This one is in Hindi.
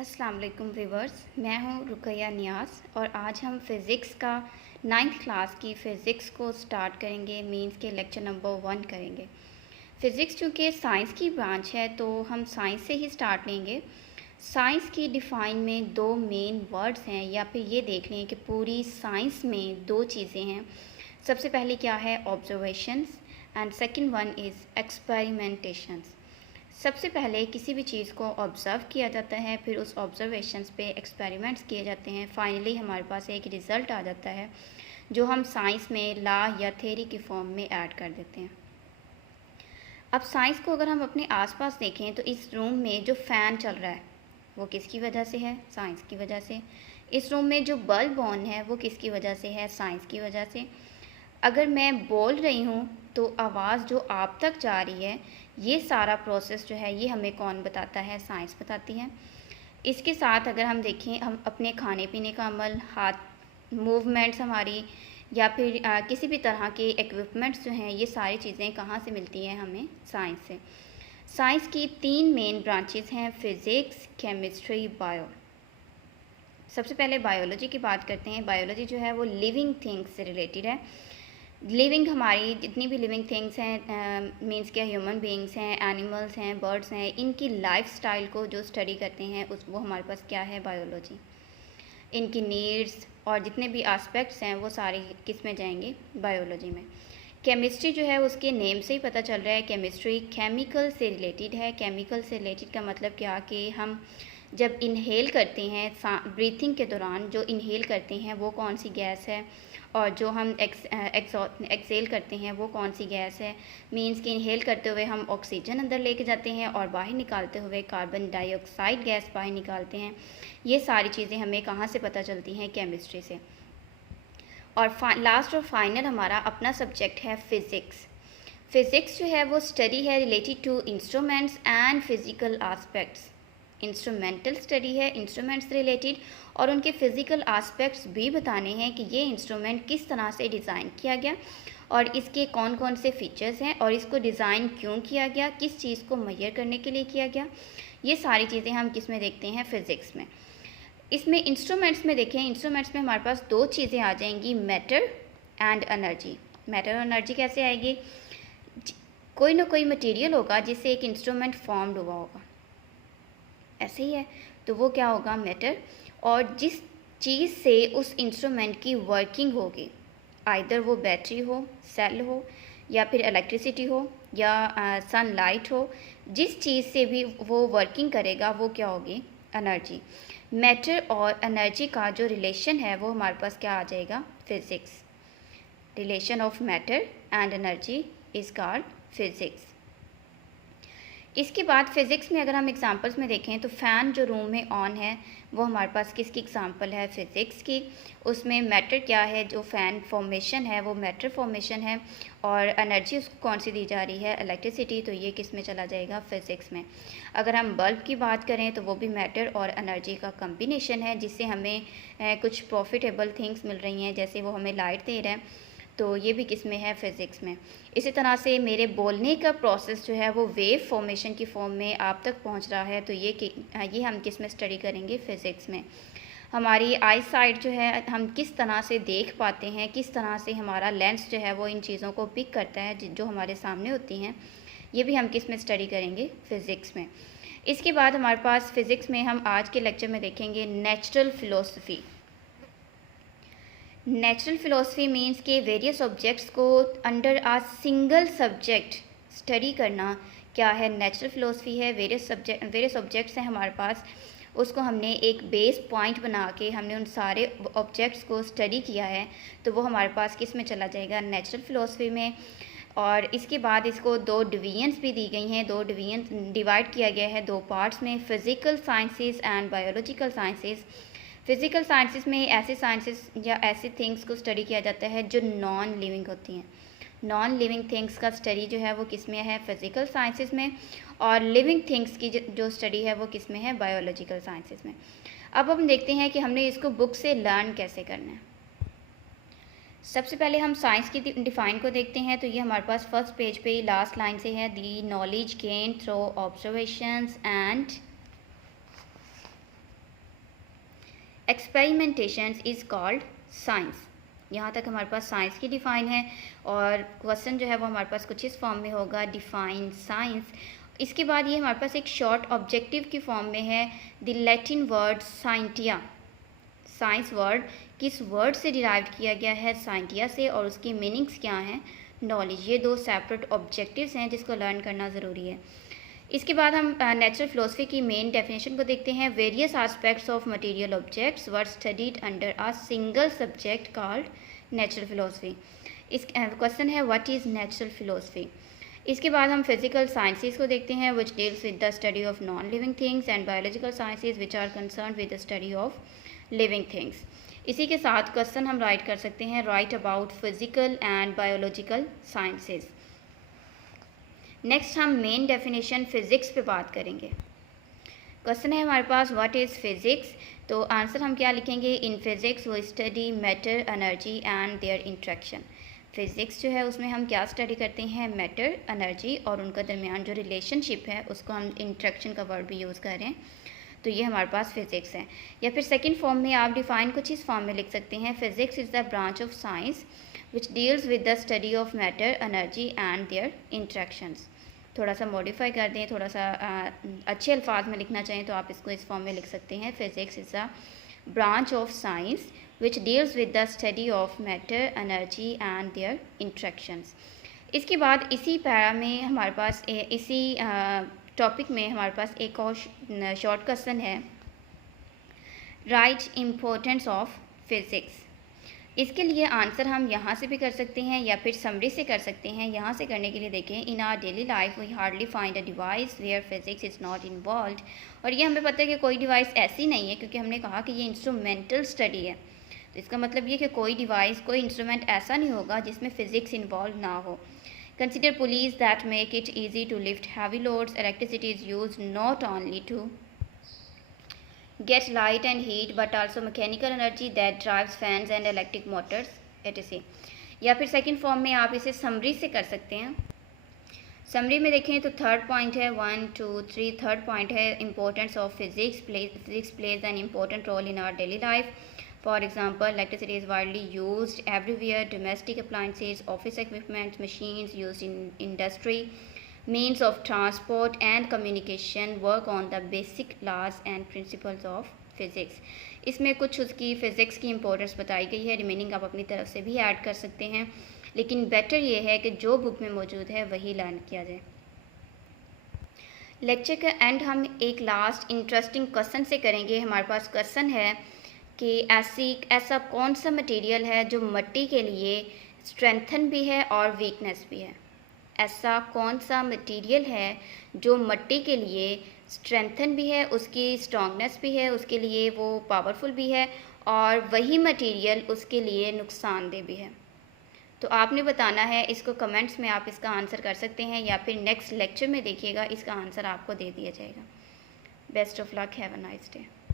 अस्सलाम वालेकुम व्यूवर्स, मैं हूं रुकैया नियाज़ और आज हम फ़िज़िक्स का 9th क्लास की फ़िज़िक्स को स्टार्ट करेंगे। मींस के लेक्चर नंबर 1 करेंगे। फ़िज़िक्स चूँकि साइंस की ब्रांच है तो हम साइंस से ही स्टार्ट लेंगे। साइंस की डिफ़ाइन में दो मेन वर्ड्स हैं, या फिर ये देख लें कि पूरी साइंस में दो चीज़ें हैं। सबसे पहले क्या है, observations, and second one is experimentations. सबसे पहले किसी भी चीज़ को ऑब्ज़र्व किया जाता है, फिर उस ऑब्ज़र्वेशंस पे एक्सपेरिमेंट्स किए जाते हैं, फाइनली हमारे पास एक रिज़ल्ट आ जाता है जो हम साइंस में लॉ या थ्योरी की फॉर्म में ऐड कर देते हैं। अब साइंस को अगर हम अपने आसपास देखें तो इस रूम में जो फ़ैन चल रहा है वो किसकी वजह से है? साइंस की वजह से। इस रूम में जो बल्ब ऑन है वो किसकी वजह से है? साइंस की वजह से। अगर मैं बोल रही हूँ तो आवाज़ जो आप तक जा रही है, ये सारा प्रोसेस जो है ये हमें कौन बताता है? साइंस बताती है। इसके साथ अगर हम देखें, हम अपने खाने पीने का अमल, हाथ मूवमेंट्स हमारी, या फिर किसी भी तरह के इक्विपमेंट्स जो हैं, ये सारी चीज़ें कहाँ से मिलती हैं हमें? साइंस से। साइंस की 3 मेन ब्रांचेस हैं, फिज़िक्स, केमिस्ट्री, बायो। सबसे पहले बायोलॉजी की बात करते हैं। बायोलॉजी जो है वो लिविंग थिंग्स से रिलेटेड है। लिविंग हमारी जितनी भी लिविंग थिंग्स हैं, मींस के ह्यूमन बीइंग्स हैं, एनिमल्स हैं, बर्ड्स हैं, इनकी लाइफस्टाइल को जो स्टडी करते हैं वो हमारे पास क्या है? बायोलॉजी। इनकी नीड्स और जितने भी एस्पेक्ट्स हैं वो सारे किस में जाएंगे? बायोलॉजी में। केमिस्ट्री जो है उसके नेम से ही पता चल रहा है, केमिस्ट्री केमिकल से रिलेटेड है। केमिकल से रिलेटेड का मतलब क्या कि हम जब इनहेल करते हैं, ब्रीथिंग के दौरान जो इनहेल करते हैं वो कौन सी गैस है, और जो हम एक्सेल करते हैं वो कौन सी गैस है। मींस कि इनहेल करते हुए हम ऑक्सीजन अंदर लेके जाते हैं और बाहर निकालते हुए कार्बन डाइऑक्साइड गैस बाहर निकालते हैं। ये सारी चीज़ें हमें कहाँ से पता चलती हैं? केमिस्ट्री से। और लास्ट और फाइनल हमारा अपना सब्जेक्ट है फ़िज़िक्स। फ़िज़िक्स जो है वो स्टडी है related to instruments and physical aspects. Instrumental study है इंस्ट्रूमेंट्स से रिलेटेड, और उनके फ़िज़िकल आस्पेक्ट्स भी बताने हैं कि ये इंस्ट्रूमेंट किस तरह से डिज़ाइन किया गया और इसके कौन कौन से फ़ीचर्स हैं और इसको डिज़ाइन क्यों किया गया, किस चीज़ को मेजर करने के लिए किया गया। ये सारी चीज़ें हम किस में देखते हैं? फ़िज़िक्स में। इसमें इंस्ट्रूमेंट्स में देखें, इंस्ट्रूमेंट्स में हमारे पास दो चीज़ें आ जाएंगी, मैटर एंड एनर्जी। मैटर और एनर्जी कैसे आएगी? कोई ना कोई मटेरियल होगा जिससे एक इंस्ट्रूमेंट फॉर्म्ड हुआ होगा, ऐसे ही है, तो वो क्या होगा? मैटर। और जिस चीज़ से उस इंस्ट्रूमेंट की वर्किंग होगी, आइदर वो बैटरी हो, सेल हो, या फिर इलेक्ट्रिसिटी हो, या सनलाइट हो, जिस चीज़ से भी वो वर्किंग करेगा वो क्या होगी? एनर्जी। मैटर और एनर्जी का जो रिलेशन है वो हमारे पास क्या आ जाएगा? Physics. Relation of matter and energy is called physics. इसके बाद फ़िज़िक्स में अगर हम एग्जांपल्स में देखें तो फ़ैन जो रूम में ऑन है वो हमारे पास किसकी एग्जांपल है? फ़िज़िक्स की। उसमें मैटर क्या है? जो फ़ैन फॉर्मेशन है वो मैटर फॉर्मेशन है, और एनर्जी उसको कौन सी दी जा रही है? इलेक्ट्रिसिटी। तो ये किस में चला जाएगा? फ़िज़िक्स में। अगर हम बल्ब की बात करें तो वो भी मैटर और एनर्जी का कम्बिनेशन है, जिससे हमें कुछ प्रॉफिटेबल थिंग्स मिल रही हैं, जैसे वो हमें लाइट दे रहे हैं, तो ये भी किस में है? फ़िज़िक्स में। इसी तरह से मेरे बोलने का प्रोसेस जो है वो वेव फॉर्मेशन की फॉर्म में आप तक पहुंच रहा है, तो ये हम किस में स्टडी करेंगे? फ़िज़िक्स में। हमारी आई साइट जो है, हम किस तरह से देख पाते हैं, किस तरह से हमारा लेंस जो है वो इन चीज़ों को पिक करता है जो हमारे सामने होती हैं, ये भी हम किस में स्टडी करेंगे? फ़िज़िक्स में। इसके बाद हमारे पास फ़िज़िक्स में हम आज के लेक्चर में देखेंगे natural philosophy. Natural philosophy means के वेरियस ऑब्जेक्ट्स को अंडर आ सिंगल सब्जेक्ट स्टडी करना क्या है? नेचुरल फ़िलोसफी है। वेरियस ऑब्जेक्ट्स हैं हमारे पास, उसको हमने एक बेस पॉइंट बना के हमने उन सारे ऑब्जेक्ट्स को स्टडी किया है, तो वो हमारे पास किस में चला जाएगा? नेचुरल फ़िलोसफी में। और इसके बाद इसको दो डिवीजन्स भी दी गई हैं, दो डिवीजन डिवाइड किया गया है दो पार्ट्स में, physical sciences and biological sciences. Physical sciences में ऐसे साइंसेस या ऐसे थिंग्स को स्टडी किया जाता है जो नॉन लिविंग होती हैं। नॉन लिविंग थिंग्स का स्टडी जो है वो किस में है? फ़िज़िकल साइंसेस में। और लिविंग थिंग्स की जो स्टडी है वो किस में है? बायोलॉजिकल साइंसेस में। अब हम देखते हैं कि हमने इसको बुक से लर्न कैसे करना है। सबसे पहले हम साइंस की डिफ़ाइन को देखते हैं, तो ये हमारे पास फर्स्ट पेज पे लास्ट लाइन से है, the knowledge gain through observations and experimentations is called science. यहाँ तक हमारे पास साइंस की डिफ़ाइन है और क्वेश्चन जो है वो हमारे पास कुछ इस फॉर्म में होगा, डिफ़ाइन साइंस। इसके बाद ये हमारे पास एक शॉर्ट ऑब्जेक्टिव की फॉर्म में है, the Latin word scientia. Science word किस वर्ड से डिराइव किया गया है? साइंटिया से, और उसकी मीनिंग्स क्या हैं? नॉलेज। ये दो सेपरेट ऑब्जेक्टिव्स हैं जिसको लर्न करना ज़रूरी है। इसके बाद हम नेचुरल फिलोसफी की मेन डेफिनेशन को देखते हैं। Various aspects of material objects were studied under a single subject called natural philosophy. इस क्वेश्चन है व्हाट इज़ नेचुरल फिलोसफी। इसके बाद हम फिजिकल साइंसेज को देखते हैं, which deals with the study of non living things, and biological sciences which are concern with the study of living things. इसी के साथ क्वेश्चन हम राइट कर सकते हैं, write about physical and biological sciences. Next हम मेन डेफिनेशन फिज़िक्स पे बात करेंगे। क्वेश्चन है हमारे पास व्हाट इज़ फिज़िक्स। तो आंसर हम क्या लिखेंगे, इन फिज़िक्स वो study matter, energy and their interaction. Physics जो है उसमें हम क्या स्टडी करते हैं, मैटर, एनर्जी और उनका दरमियान जो रिलेशनशिप है उसको हम इंट्रैक्शन का वर्ड भी यूज़ कर रहे हैं। तो ये हमारे पास फिज़िक्स है। या फिर सेकंड फॉर्म में आप डिफ़ाइन कुछ इस फॉर्म में लिख सकते हैं, physics is the branch of science which deals with the study of matter, energy and their interactions. थोड़ा सा मॉडिफाई कर दें, थोड़ा सा अच्छे अल्फाज में लिखना चाहें तो आप इसको इस फॉर्म में लिख सकते हैं, physics is the branch of science which deals with the study of matter, energy and their interactions. इसके बाद इसी पैरा में हमारे पास इसी टॉपिक में हमारे पास एक और शॉर्ट क्वेश्चन है, राइट इम्पोर्टेंस ऑफ फिज़िक्स। इसके लिए आंसर हम यहाँ से भी कर सकते हैं या फिर समरी से कर सकते हैं। यहाँ से करने के लिए देखें, in our daily life we hardly find a device where physics is not involved. और ये हमें पता है कि कोई डिवाइस ऐसी नहीं है, क्योंकि हमने कहा कि ये इंस्ट्रूमेंटल स्टडी है। तो इसका मतलब ये कि कोई डिवाइस, कोई इंस्ट्रूमेंट ऐसा नहीं होगा जिसमें फ़िज़िक्स इन्वॉल्व ना हो। Consider pulleys that make it easy to lift heavy loads. Electricity is used not only to get light and heat but also mechanical energy that drives fans and electric motors etc. या फिर सेकंड फॉर्म में आप इसे समरी से कर सकते हैं। समरी में देखें तो थर्ड पॉइंट है 1 2 3, थर्ड पॉइंट है importance of physics plays an important role in our daily life. For example, electricity is widely used everywhere. Domestic appliances, office equipment, machines used in industry, means of transport and communication work on the basic laws and principles of physics. इसमें कुछ उसकी फ़िज़िक्स की इम्पोर्टेंस बताई गई है, रिमेनिंग आप अपनी तरफ से भी ऐड कर सकते हैं, लेकिन बेटर ये है कि जो बुक में मौजूद है वही लर्न किया जाए. लेक्चर का एंड हम एक लास्ट इंटरेस्टिंग क्वेश्चन से करेंगे. हमारे पास क्वेश्चन है कि ऐसा कौन सा मटेरियल है जो मिट्टी के लिए स्ट्रेंथन भी है और वीकनेस भी है. ऐसा कौन सा मटेरियल है जो मिट्टी के लिए स्ट्रेंथन भी है, उसकी स्ट्रॉन्गनेस भी है, उसके लिए वो पावरफुल भी है, और वही मटेरियल उसके लिए नुकसानदेह भी है. तो आपने बताना है, इसको कमेंट्स में आप इसका आंसर कर सकते हैं या फिर नेक्स्ट लेक्चर में देखिएगा, इसका आंसर आपको दे दिया जाएगा. Best of luck, have a nice day.